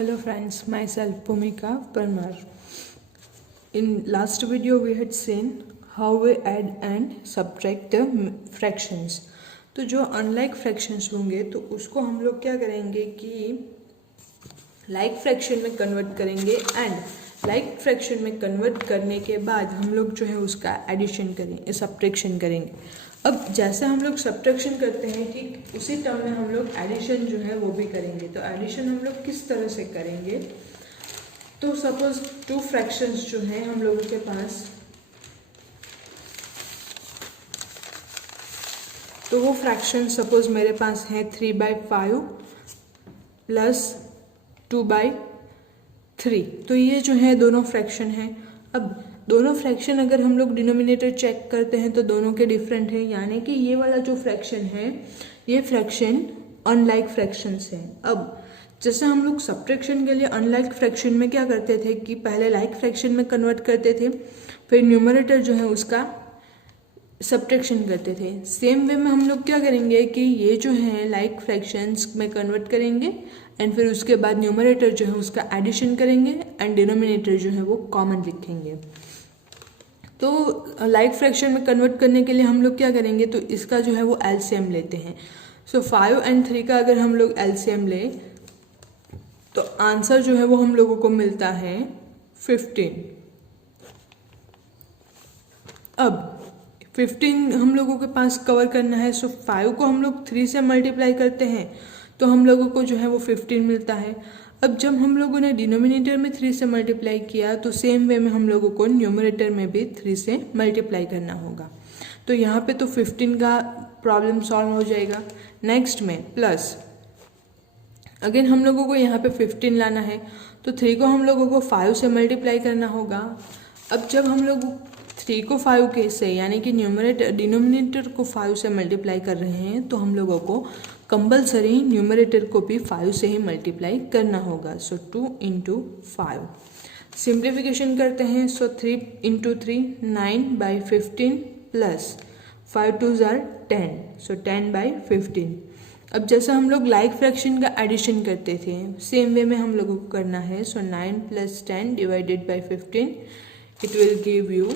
Hello friends, myself Bhumika Parmar. In last video we had seen how we add and subtract the fractions. तो जो unlike fractions होंगे तो उसको हम लोग क्या करेंगे कि लाइक फ्रैक्शन में कन्वर्ट करेंगे एंड लाइक फ्रैक्शन में कन्वर्ट करने के बाद हम लोग जो है उसका एडिशन करेंगे, सब्ट्रैक्शन करेंगे। अब जैसे हम लोग सब्ट्रैक्शन करते हैं ठीक उसी टर्म में हम लोग एडिशन जो है वो भी करेंगे। तो एडिशन हम लोग किस तरह से करेंगे, तो सपोज टू फ्रैक्शंस जो है हम लोगों के पास, तो वो फ्रैक्शन सपोज मेरे पास है 3/5 प्लस 2/3। तो ये जो है दोनों फ्रैक्शन है। अब दोनों फ्रैक्शन अगर हम लोग डिनोमिनेटर चेक करते हैं तो दोनों के डिफरेंट है, यानी कि ये वाला जो फ्रैक्शन है ये फ्रैक्शन अनलाइक फ्रैक्शंस है। अब जैसे हम लोग सब्ट्रैक्शन के लिए अनलाइक फ्रैक्शन में क्या करते थे कि पहले लाइक फ्रैक्शन में कन्वर्ट करते थे, फिर न्यूमरेटर जो है उसका सब्ट्रैक्शन करते थे। सेम वे में हम लोग क्या करेंगे कि ये जो है लाइक फ्रैक्शंस में कन्वर्ट करेंगे एंड फिर उसके बाद न्यूमरेटर जो है उसका एडिशन करेंगे एंड डिनोमिनेटर जो है वो कॉमन लिखेंगे। तो लाइक फ्रैक्शन में कन्वर्ट करने के लिए हम लोग क्या करेंगे, तो इसका जो है वो एलसीएम लेते हैं। सो 5 और 3 का अगर हम लोग एलसीएम लें तो आंसर जो है वो हम लोगों को मिलता है 15। अब 15 हम लोगों के पास कवर करना है, सो 5 को हम लोग 3 से मल्टीप्लाई करते हैं तो हम लोगों को जो है वो 15 मिलता है। अब जब हम लोगों ने डिनोमिनेटर में 3 से मल्टीप्लाई किया तो सेम वे में हम लोगों को न्यूमरेटर में भी 3 से मल्टीप्लाई करना होगा। तो यहाँ पे तो 15 का प्रॉब्लम सॉल्व हो जाएगा। नेक्स्ट में प्लस, अगर हम लोगों को यहाँ पे 15 लाना है तो 3 को हम लोगों को 5 से मल्टीप्लाई करना होगा। अब जब हम लोग 3 को 5 के से यानी कि डिनोमिनेटर को 5 से मल्टीप्लाई कर रहे हैं तो हम लोगों को कंपल्सरी न्यूमरेटर को भी 5 से ही मल्टीप्लाई करना होगा। सो 2 × 5 सिंप्लीफिकेशन करते हैं। सो 3 × 3 9/15 प्लस 5 2s are 10, सो 10/15। अब जैसा हम लोग लाइक फ्रैक्शन का एडिशन करते थे सेम वे में हम लोगों को करना है। सो 9 + 10 / 15 इट विल गिव यू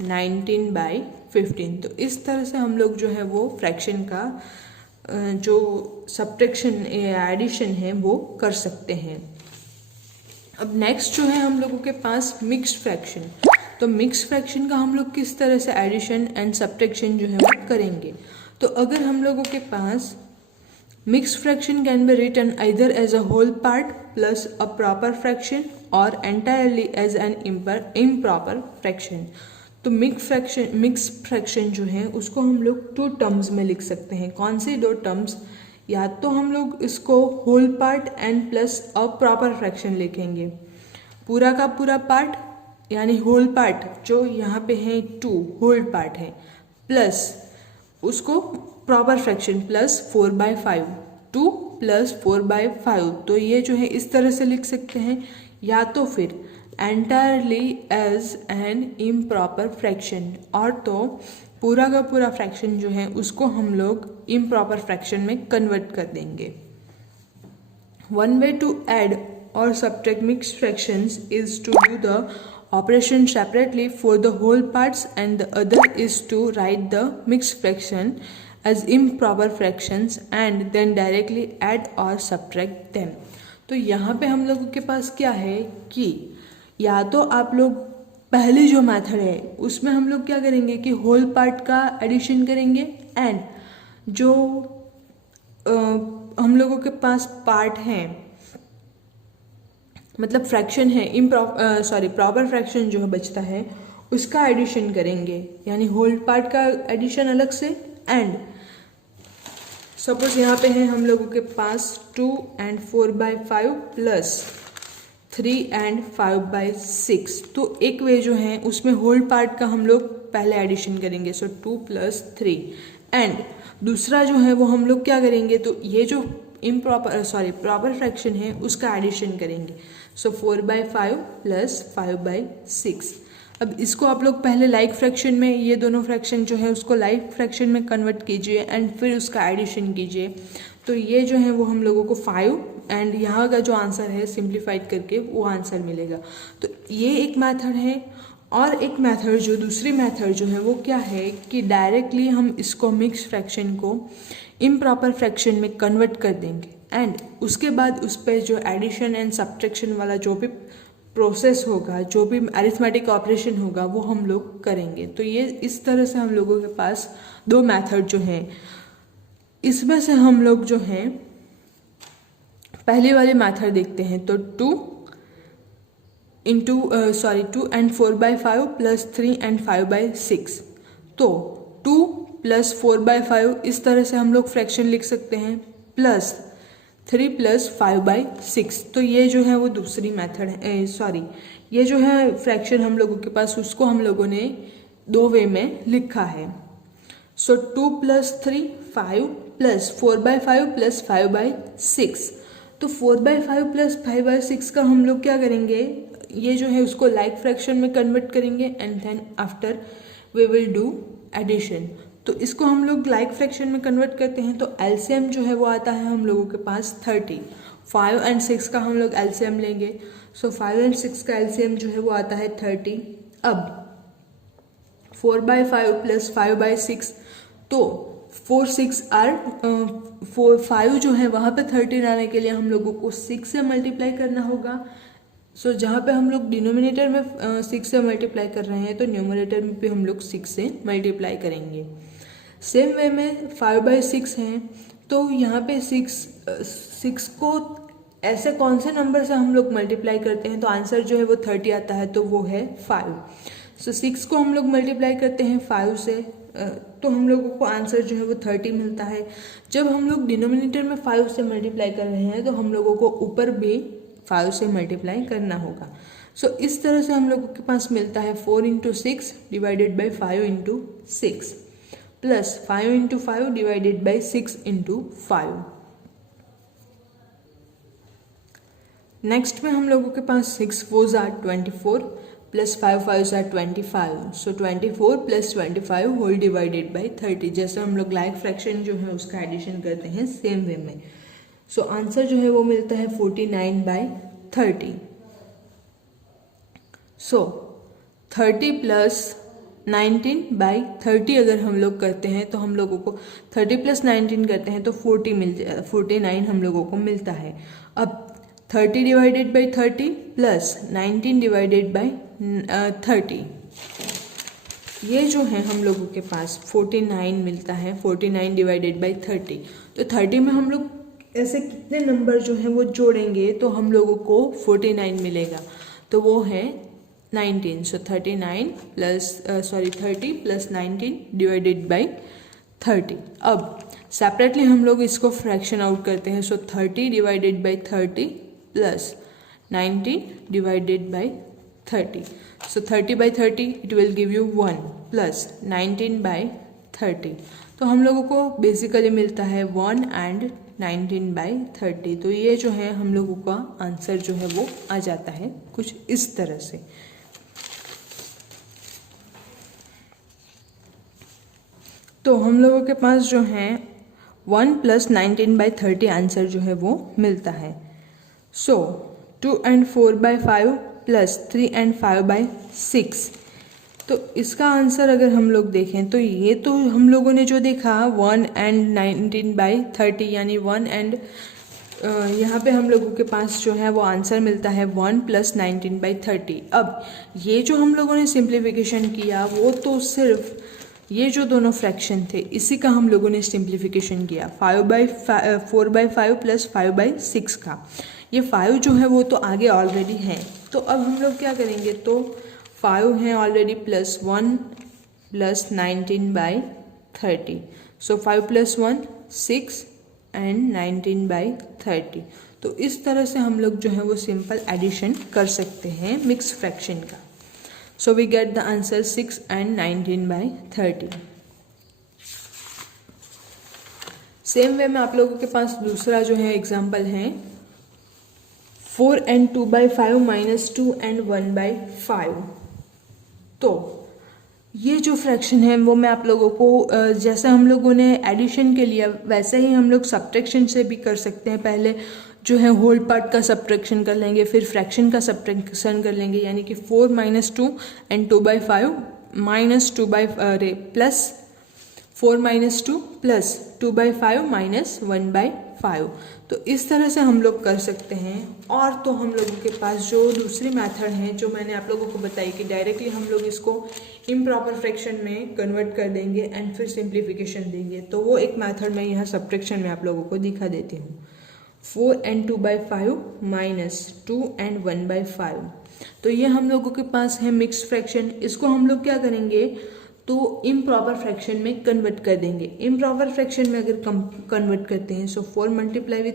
19/15। तो इस तरह से हम लोग जो है वो फ्रैक्शन का जो सब्ट्रैक्शन एडिशन है वो कर सकते हैं। अब नेक्स्ट जो है हम लोगों के पास मिक्स्ड फ्रैक्शन। तो मिक्स्ड फ्रैक्शन का हम लोग किस तरह से एडिशन एंड सब्ट्रैक्शन जो है वो करेंगे, तो अगर हम लोगों के पास mixed fraction can be written either as a whole part plus a proper fraction और entirely as an improper fraction. तो मिक्स फ्रैक्शन जो है उसको हम लोग 2 टर्म्स में लिख सकते हैं। कौन से 2 टर्म्स, या तो हम लोग इसको whole part and plus a proper fraction लिखेंगे, पूरा का पूरा पार्ट यानी होल पार्ट जो यहाँ पे है 2 होल पार्ट है, प्लस उसको प्रॉपर फ्रैक्शन प्लस 4/5 2 + 4/5। तो ये जो है इस तरह से लिख सकते हैं, या तो फिर entirely as an improper fraction, और तो पूरा का पूरा फ्रैक्शन जो है उसको हम लोग इम्प्रॉपर फ्रैक्शन में कन्वर्ट कर देंगे। One way to add or subtract mixed fractions is to do the operation separately for the whole parts, and the other is to write the mixed fraction as improper fractions and then directly add or subtract them। तो यहाँ पे हम लोगों के पास क्या है कि या तो आप लोग पहली जो मेथड है उसमें हम लोग क्या करेंगे कि होल पार्ट का एडिशन करेंगे एंड जो हम लोगों के पास पार्ट है मतलब फ्रैक्शन है प्रॉपर फ्रैक्शन जो बचता है उसका एडिशन करेंगे, यानी होल पार्ट का एडिशन अलग से। एंड सपोज यहाँ पे है हम लोगों के पास 2 and 4/5 प्लस 3 and 5/6। तो एक वे जो है उसमें होल पार्ट का हम लोग पहले एडिशन करेंगे, सो 2 + 3। एंड दूसरा जो है वो हम लोग क्या करेंगे, तो ये जो प्रॉपर फ्रैक्शन है उसका एडिशन करेंगे, सो 4/5 प्लस 5/6। अब इसको आप लोग पहले लाइक फ्रैक्शन में, ये दोनों फ्रैक्शन जो है उसको लाइक फ्रैक्शन में कन्वर्ट कीजिए एंड फिर उसका एडिशन कीजिए। तो ये जो है वो हम लोगों को 5 एंड यहाँ का जो आंसर है सिंप्लीफाइड करके वो आंसर मिलेगा। तो ये एक मेथड है। और एक मेथड जो दूसरी मेथड जो है वो क्या है कि डायरेक्टली हम इसको मिक्स फ्रैक्शन को इम्प्रॉपर फ्रैक्शन में कन्वर्ट कर देंगे एंड उसके बाद उस पर जो एडिशन एंड सब्ट्रैक्शन वाला जो भी प्रोसेस होगा, जो भी अरिथमेटिक ऑपरेशन होगा वो हम लोग करेंगे। तो ये इस तरह से हम लोगों के पास दो मेथड जो हैं, इसमें से हम लोग जो हैं पहले वाले मेथड देखते हैं। तो 2 एंड 4/5 प्लस 3 एंड 5/6। तो 2 प्लस 4/5 इस तरह से हम लोग फ्रैक्शन लिख सकते हैं, प्लस 3 प्लस 5/6। तो ये जो है वो दूसरी मेथड है, ये जो है फ्रैक्शन हम लोगों के पास उसको हम लोगों ने दो वे में लिखा है। सो 2 प्लस 3 5 प्लस 4/5 प्लस 5/6। तो 4/5 प्लस 5/6 का हम लोग क्या करेंगे, ये जो है उसको लाइक फ्रैक्शन में कन्वर्ट करेंगे and then after we will do addition. तो इसको हम लोग लाइक फ्रैक्शन में कन्वर्ट करते हैं तो एलसीएम जो है वो आता है हम लोगों के पास 30। 5 एंड 6 का हम लोग एलसीएम लेंगे। सो 5 एंड 6 का एलसीएम जो है वो आता है 30। अब 4/5 प्लस 5/6, तो 4 6 आर 5 जो है वहाँ पे 13 आने के लिए हम लोगों को 6 से मल्टीप्लाई करना होगा। सो जहाँ पे हम लोग डिनोमिनेटर में 6 से मल्टीप्लाई कर रहे हैं तो न्यूमरेटर में भी हम लोग 6 से मल्टीप्लाई करेंगे। सेम वे में 5/6 हैं, तो यहाँ पे 6 को ऐसे कौन से नंबर से हम लोग मल्टीप्लाई करते हैं तो आंसर जो है वो 30 आता है, तो वो है 5। सो 6 को हम लोग मल्टीप्लाई करते हैं 5 से, तो हम लोगों को आंसर जो है वो 30 मिलता है। जब हम लोग डिनोमिनेटर में 5 से मल्टीप्लाई कर रहे हैं तो हम लोगों को ऊपर भी 5 से मल्टीप्लाई करना होगा। सो इस तरह से हम लोगों के पास मिलता है 4 × 6 divided by 5 × 6 plus 5 × 5 divided by 6 × 5। Next में हम लोगों के पास 6 4 are 24 plus 5 5 are 25। So 24 plus 25 whole divided by 30। जैसे हम लोग लाइक फ्रैक्शन जो है उसका एडिशन करते हैं सेम वे में। सो आंसर जो है वो मिलता है 49/30। सो 30 प्लस 19/30 अगर हम लोग करते हैं तो हम लोगों को 30 प्लस 19 करते हैं तो 49 हम लोगों को मिलता है। अब 30 divided by 30 plus 19 divided by 30, ये जो है हम लोगों के पास 49 मिलता है। 49 डिवाइडेड बाई 30, तो 30 में हम लोग ऐसे कितने नंबर जो हैं वो जोड़ेंगे तो हम लोगों को 49 मिलेगा, तो वो है 19। सो 30 प्लस 19 डिवाइडेड बाई 30। अब सेपरेटली हम लोग इसको फ्रैक्शन आउट करते हैं। सो 30 divided by 30 plus 19 divided by 30। So 30/30 it will give you 1 plus 19/30। तो हम लोगों को बेसिकली मिलता है 1 एंड 19/30। तो ये जो है हम लोगों का आंसर जो है वो आ जाता है कुछ इस तरह से। तो हम लोगों के पास जो है 1 प्लस 19/30 आंसर जो है वो मिलता है। सो 2 एंड 4/5 प्लस 3 एंड 5/6। तो इसका आंसर अगर हम लोग देखें तो ये तो हम लोगों ने जो देखा 1 एंड 19/30 यानी 1 एंड यहाँ पे हम लोगों के पास जो है वो आंसर मिलता है 1 प्लस 19/30। अब ये जो हम लोगों ने सिंप्लीफिकेशन किया वो तो सिर्फ ये जो दोनों फ्रैक्शन थे इसी का हम लोगों ने सिंप्लीफिकेशन किया 4/5 प्लस 5/6 का। ये 5 जो है वो तो आगे ऑलरेडी है, तो अब हम लोग क्या करेंगे, तो 5 है already plus 1 plus 19/30। So 5 plus 1 6 and 19/30। तो इस तरह से हम लोग जो है वो सिंपल एडिशन कर सकते हैं मिक्स फ्रैक्शन का। So we get the answer 6 and 19/30। Same way में आप लोगों के पास दूसरा जो है एग्जाम्पल है 4 एंड 2/5 माइनस 2 एंड 1/5। तो ये जो फ्रैक्शन है वो मैं आप लोगों को जैसा हम लोगों ने एडिशन के लिया वैसे ही हम लोग सब्ट्रैक्शन से भी कर सकते हैं। पहले जो है होल पार्ट का सब्ट्रैक्शन कर लेंगे, फिर फ्रैक्शन का सब्ट्रैक्शन कर लेंगे, यानी कि 4 - 2 and 2/5 minus 2/, plus 4 - 2 plus 2/5 minus 1/5। तो इस तरह से हम लोग कर सकते हैं। और तो हम लोगों के पास जो दूसरी मेथड है जो मैंने आप लोगों को बताई कि डायरेक्टली हम लोग इसको इम्प्रॉपर फ्रैक्शन में कन्वर्ट कर देंगे एंड फिर सिंप्लीफिकेशन देंगे, तो वो एक मेथड मैं यहाँ सब्ट्रैक्शन में आप लोगों को दिखा देती हूँ। 4 and 2/5 माइनस 2 and 1/5। तो ये हम लोगों के पास है मिक्स फ्रैक्शन। इसको हम लोग क्या करेंगे तो इम्प्रॉपर फ्रैक्शन में कन्वर्ट कर देंगे। इम्प्रॉपर फ्रैक्शन में अगर कन्वर्ट करते हैं सो 4 ×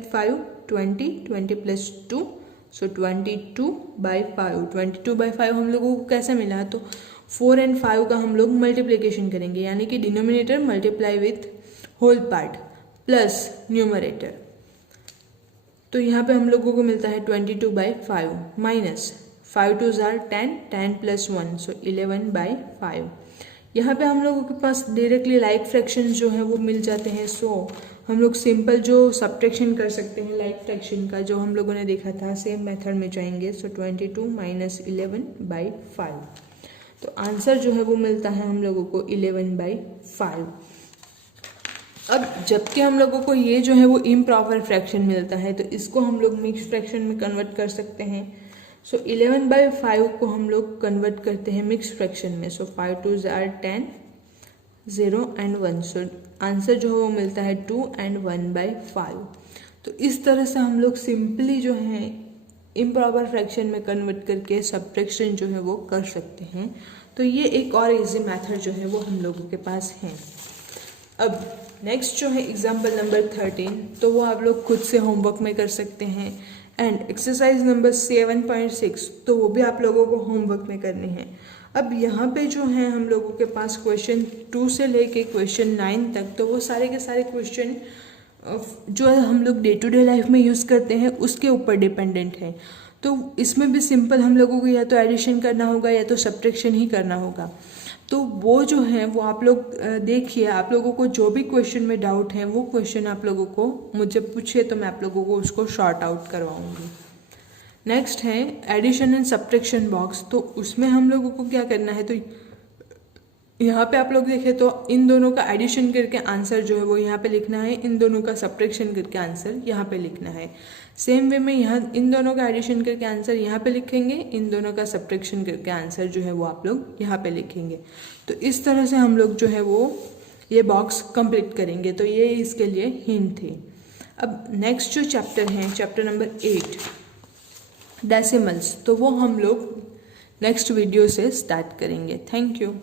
5 20, 20 + 2 सो 22/5। 22/5 हम लोगों को कैसे मिला, तो 4 and 5 का हम लोग मल्टीप्लिकेशन करेंगे, यानी कि denominator multiply with whole part plus numerator. तो यहाँ पे हम लोगों को मिलता है 22/5 माइनस 5 2 10, 10 + 1 सो 11/5। यहाँ पे हम लोगों के पास डायरेक्टली लाइक फ्रैक्शन जो है वो मिल जाते हैं। सो हम लोग सिंपल जो सब्ट्रैक्शन कर सकते हैं लाइक फ्रैक्शन का जो हम लोगों ने देखा था सेम मेथड में जाएंगे। सो 22 माइनस 11/5। तो आंसर जो है वो मिलता है हम लोगों को 11/5। अब जबकि हम लोगों को ये जो है वो इम्प्रॉपर फ्रैक्शन मिलता है तो इसको हम लोग मिक्स फ्रैक्शन में कन्वर्ट कर सकते हैं। सो 11/5 को हम लोग कन्वर्ट करते हैं मिक्स फ्रैक्शन में। सो 5 2 10, 0 and 1। सो आंसर जो है वो मिलता है 2 and 1/5। तो इस तरह से हम लोग सिंपली जो है इम्प्रॉपर फ्रैक्शन में कन्वर्ट करके सब्ट्रैक्शन जो है वो कर सकते हैं। तो ये एक और इजी मेथड जो है वो हम लोगों के पास है। अब नेक्स्ट जो है एग्जाम्पल नंबर 13, तो वो आप लोग खुद से होमवर्क में कर सकते हैं। एंड एक्सरसाइज नंबर 7.6 तो वो भी आप लोगों को होमवर्क में करनी है। अब यहाँ पे जो है हम लोगों के पास क्वेश्चन 2 से लेके क्वेश्चन 9 तक, तो वो सारे के सारे क्वेश्चन जो है हम लोग डे टू डे लाइफ में यूज़ करते हैं उसके ऊपर डिपेंडेंट है। तो इसमें भी सिंपल हम लोगों को या तो एडिशन करना होगा या तो सब्ट्रैक्शन ही करना होगा। तो वो जो है वो आप लोग देखिए, आप लोगों को जो भी क्वेश्चन में डाउट है वो क्वेश्चन आप लोगों को मुझे पूछिए तो मैं आप लोगों को उसको शॉर्ट आउट करवाऊंगी। नेक्स्ट है एडिशन एंड सब्ट्रैक्शन बॉक्स। तो उसमें हम लोगों को क्या करना है, तो यहाँ पे आप लोग देखें तो इन दोनों का एडिशन करके आंसर जो है वो यहाँ पे लिखना है, इन दोनों का सब्ट्रैक्शन करके आंसर यहाँ पे लिखना है। सेम वे में यहाँ इन दोनों का एडिशन करके आंसर यहाँ पे लिखेंगे, इन दोनों का सब्ट्रैक्शन करके आंसर जो है वो आप लोग यहाँ पे लिखेंगे। तो इस तरह से हम लोग जो है वो ये बॉक्स कंप्लीट करेंगे। तो ये इसके लिए हिंट थी। अब नेक्स्ट जो चैप्टर है चैप्टर नंबर 8 डेसिमल्स, तो वो हम लोग नेक्स्ट वीडियो से स्टार्ट करेंगे। Thank you.